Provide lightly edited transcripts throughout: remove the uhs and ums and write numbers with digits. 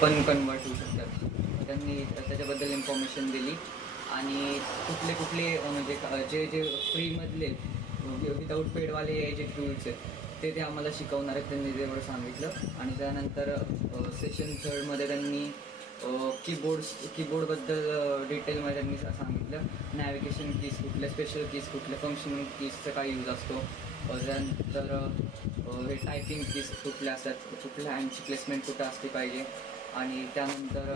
पण कन्वर्ट होऊ शकतात. त्यांनी त्याच्याबद्दल इन्फॉर्मेशन दिली आणि कुठले कुठले म्हणजे जे जे फ्रीमधले विदाऊट पेडवाले जे टूल्स आहेत ते आम्हाला शिकवणार आहेत, त्यांनी तेवढं सांगितलं. आणि त्यानंतर सेशन थर्डमध्ये त्यांनी कीबोर्डबद्दल डिटेलमध्ये त्यांनी सांगितलं. नॅव्हिगेशन कीज कुठल्या, स्पेशल कीज कुठल्या, फंक्शनल कीजचा काय यूज असतो. त्यानंतर हे टायपिंग कीज कुठल्या असतात, कुठल्या हँडची प्लेसमेंट कुठं असली पाहिजे. आणि त्यानंतर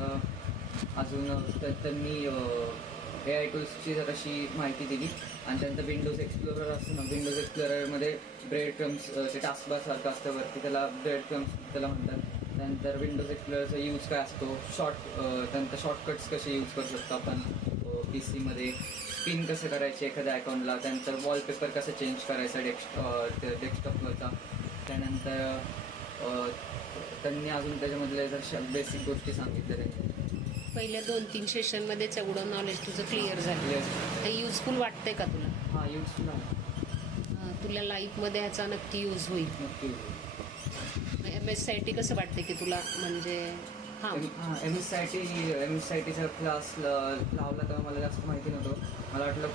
अजून त्यांनी AI टूल्सची जराशी माहिती दिली. आणि त्यानंतर विंडोज एक्सप्लोरर असतं ना, विंडोज एक्सप्लोररमध्ये ब्रेड क्रम्स ते टास्कबारसारखं असतं वरती, त्याला ब्रेड क्रम्स त्याला म्हणतात. त्यानंतर विंडोज एक्सप्लोररचा यूज काय असतो, त्यानंतर शॉर्टकट्स कसे यूज करू शकतो आपण PC मध्ये, पिन कसं करायचे एखाद्या अकाउंटला, त्यानंतर वॉलपेपर कसं चेंज करायचा डेस्कटॉपवरचा. त्यानंतर त्यांनी अजून त्याच्यामधल्या जर बेसिक गोष्टी सांगितल्या त्यांनी. पहिल्या 2-3 सेशनमध्येच एवढं नॉलेज तुझं क्लिअर झालं. हे युजफुल वाटतंय का तुला? हां, युजफुल आहे. तुला लाईफमध्ये ह्याचा नक्की यूज होईल. नक्की. MSCIT कसं वाटते की तुला, म्हणजे MSCITचा क्लास लावला तेव्हा मला जास्त माहिती नव्हतं. मला वाटलं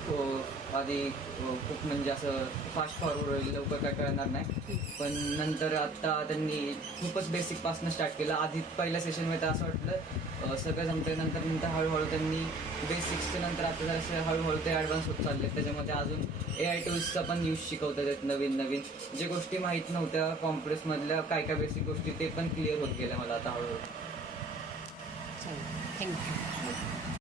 आधी खूप म्हणजे असं फास्ट फॉरवर्ड होईल, लवकर काय कळणार नाही. पण नंतर आत्ता त्यांनी खूपच बेसिकपासून स्टार्ट केलं. आधी पहिल्या सेशनमध्ये तर असं वाटलं सगळं जमतं, नंतर हळूहळू त्यांनी बेसिक्सच्या नंतर आता जसं हळूहळू ते ॲडव्हान्स होत चालले. त्याच्यामध्ये अजून AI टूल्सचा पण यूज शिकवतात आहेत, नवीन जे गोष्टी माहीत नव्हत्या कॉम्प्युटर्समधल्या, काय बेसिक गोष्टी ते पण क्लिअर होत गेल्या मला आता हळूहळू. थँक्यू.